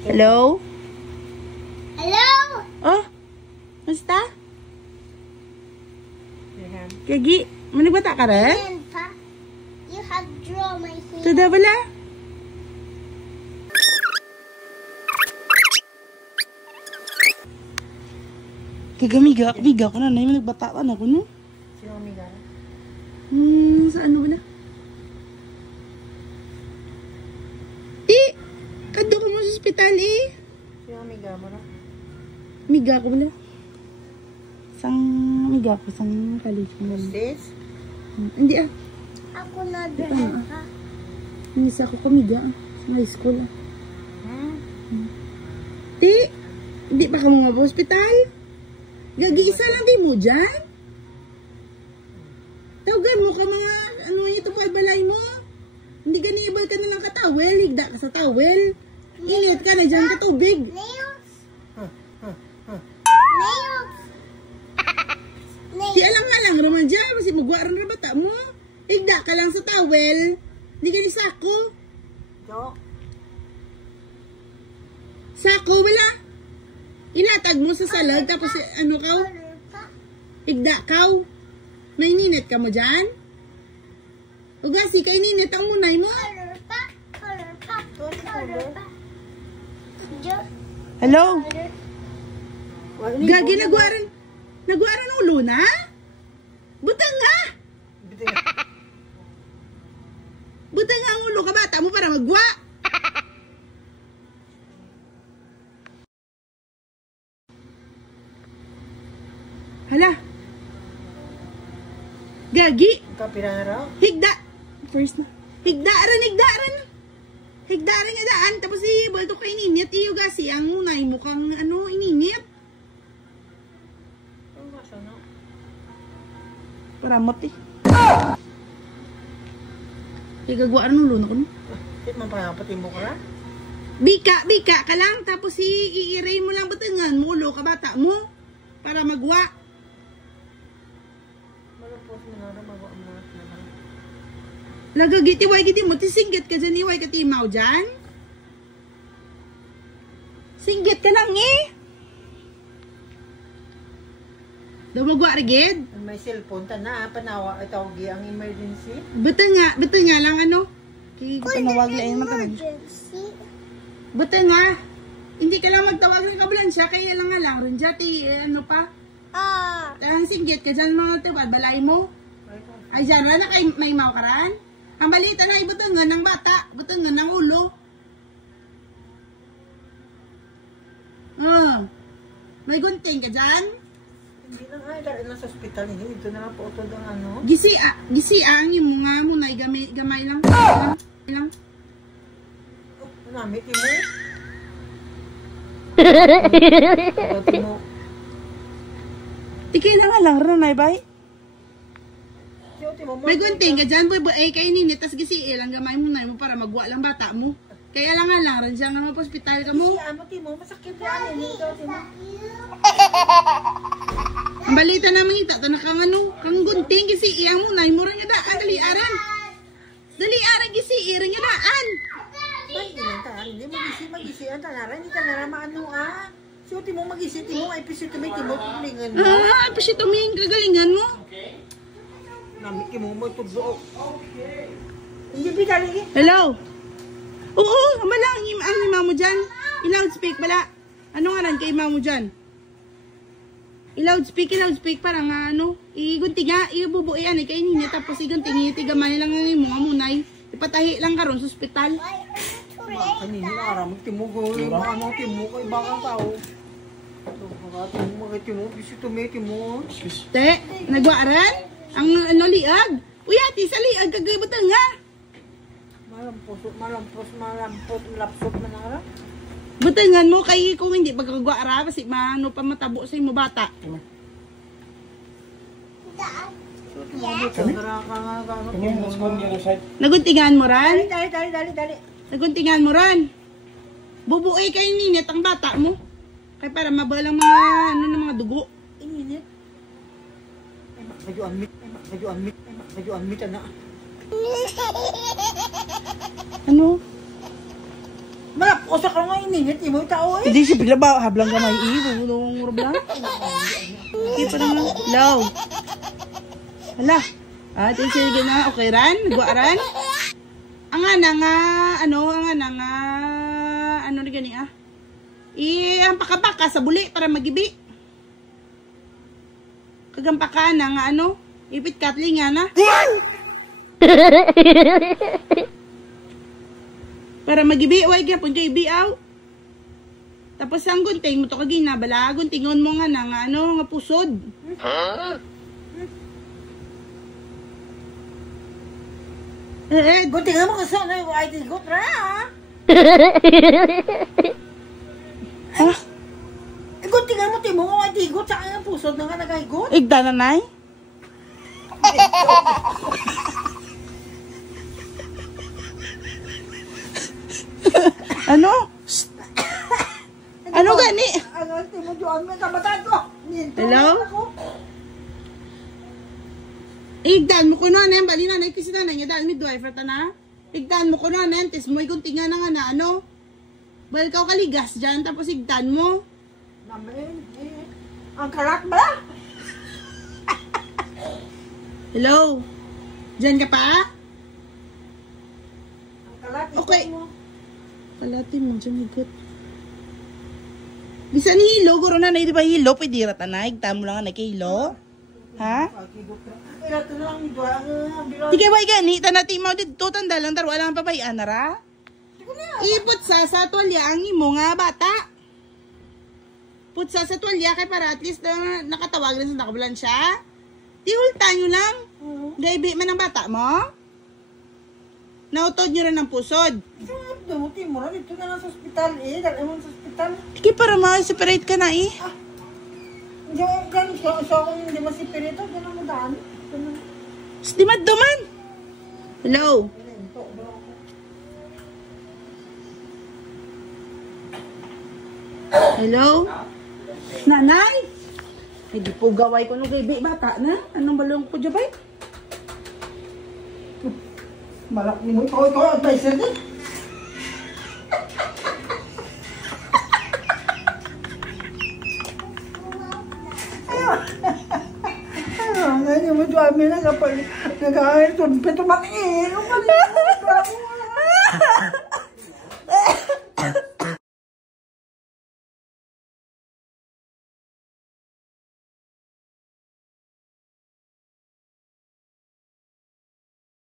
Hello? Hello? Oh, basta? Kagi, manibata ka rin? Grandpa, you have drawn my hand. Tada bala? Kagamiga ko na na yung nagbataan ako, no? Sino amiga? Sa ano bala? Kado ko mo sa ospital Sino amiga mo na? Amiga ko bala. Sang amiga ko, sang college mo. Sis? Hindi Ako na, Grandpa. Hindi sa ako kamiga sa high school Hindi pa ka mga pa ospital? Gagi-isa lang kayo mo dyan? Tawagan mo ka mga ano ito pa balay mo? Hindi ganibal ka na lang ka towel, higda ka sa towel. Init ka na dyan ka tubig. Nails? Di alang-alang naman dyan, kasi magwaran na bata mo. Higda ka lang sa towel. Hindi ka ni sako. Jo? Sako, wala. Inatag mo sa salag, tapos ano kaw? Higda kaw. Naininit ka mo dyan? Ugasi ka ininit ang munay mo. Hello? Gagi, nagwaran ng ulo na? Butang nga! Butang nga ang ulo ka bata mo para magwa. Hala. Gagi. Kapira na raw? Higda. First na. Higda rin nga daan. Tapos balto ka ininit. Iyo gasi ang unay mo kang ano ininit. Ano ba siya na? Paramot Igagwaan ng ulo na ko. Hit man pa pati mo ka na? Bika ka lang. Tapos i-iray mo lang batangan mo ulo ka bata mo. Para magwa. Malapos mo na magawa mo na naman. Lagagiti, way giti mo. Tisinggit ka dyan, iway ka timaw dyan. Singgit ka lang Daw magwa rigid. May cellphone ta na, panawa itawag ang emergency. Buta nga lang ano. Panawag lang man Emergency. Buta nga. Hindi ka lang magtawag ng kabalansya, kaya lang nga lang rin dyan, ano pa. Ang singgit ka dyan mga tawad, balay mo. Ay dyan na kay may mau karan. Ang balita na ibutangan ng bata, butangan ng ulo. May gunting ka dyan? Hindi na nga, dahil na sa ospital ini, ito na lang po ito ng ano. Gisi ang yung mga mo na gamay lang. Namit mo? mo. Tikay na nga lang, ranay bay. Mo May gunting ka dyan, buhay kayo ninit, tas gisi ilang gamay mo na mo para magwa lang bata mo. Kaya lang nga lang, rin siya nga mapospital ka mo. Si amo, Timo, masakit yan. Ang balita naman ita, na kang ano, kang gunting, gisi iyang mo na, mo rin nga daan, daliaran. Daliaran, gisi iyang nga daan. Hindi magisi ang tanaran, hindi tanaran maano So, Timo magisi, Timo, ay pisit may Timo, tulingan mo. Pisit tuming kagalingan mo. Namit Timo mo, tudlo. Hindi pinaligi. Hello? Oo, malang ang ima mo dyan. I-loudspeak pala. Ano nga rin kay ima mo dyan? I-loudspeak parang ano. I-gunting nga, ibubuian kay nini. Tapos i-gunting, itigamay lang ng mga munay. Ipatahi lang karon sa ospital. Kanini nakaramag Timo, gawin mga ano Timo, kay bakang tao. Mga Timo, bisito may Timo. Te, nagwaaran? Ang ano liag? Uy, ati sa liag, kagaybutan nga. Malampos, lapsop na nga. Butangan mo kay kung hindi pagkagwaara kasi maano pa matabo sa imo bata. Naguntingan mo ran? Dali. Naguntingan mo ran? Bubuoy kay ninit ang bata mo. Kay para mabalang mga ano ng mga dugo. Ininit. Kajuan mit na. Ano? Malaposa ka nga iningit, imo yung tao eh. Hindi siya bigla ba? Hablang gamay eh. Nung roblang. Okay pa naman. Hello. Hala. Sige na. Okay ran? Guaran? Ang ana nga, ano na gani ah? Ang pakabaka sa buli para magibi. Kagampaka na nga ipit katli nga na. Para magibi, way gyapon kay biaw. Tapos ang gunting mo to kagina bala, guntingon mo nga na nga nga pusod. Guntingan mo kasi ano yung ID ko, tra guntingan mo, timo mo ID ko, tsaka yung pusod na nga nagaygot. Igda na nay? Ano? Ano gani? Ano, timo doon may kabataan ko. Hello? Igdan mo ko na bali na kasi na niya dahil midwifer ta na. Igdan mo ko na tes mo iguntingan na nga na bal ka kaligas dyan tapos igdan mo. Namin, ang karat ba? Hello? Diyan ka pa? Ang karat, okay. Palatin mo dyan higot. Bisa ni hilo, guro na di ba hilo? Pwede rata na, igdan mo lang na hilo. Ha? Ito na lang ito, ang Di kaya ba gani, tanati mo dito, tanda lang, taro alang pabayaan na ra? Ipot sa tuwalya ang imo nga bata. Putsa sa tuwalya kay para at least nakatawag rin sa nakabulan siya. Tihulta nyo lang. Gaybi man ang bata mo. Nautod nyo rin ng pusod. Damutin mo rin, ito na lang sa ospital eh. Dali mo sa ospital. Sige para ma-separate ka na eh. So kung hindi ma-separate, dyan ang madaan. Di madduman. Hello? Hello? Nanay? Hindi po gaway ko nung gaybi bata na. Anong balong ko dyan ba? Malak ni mo, ikaw, advisor din. Ngayon mo, dami na kapag nag-ahit. Pito matiin.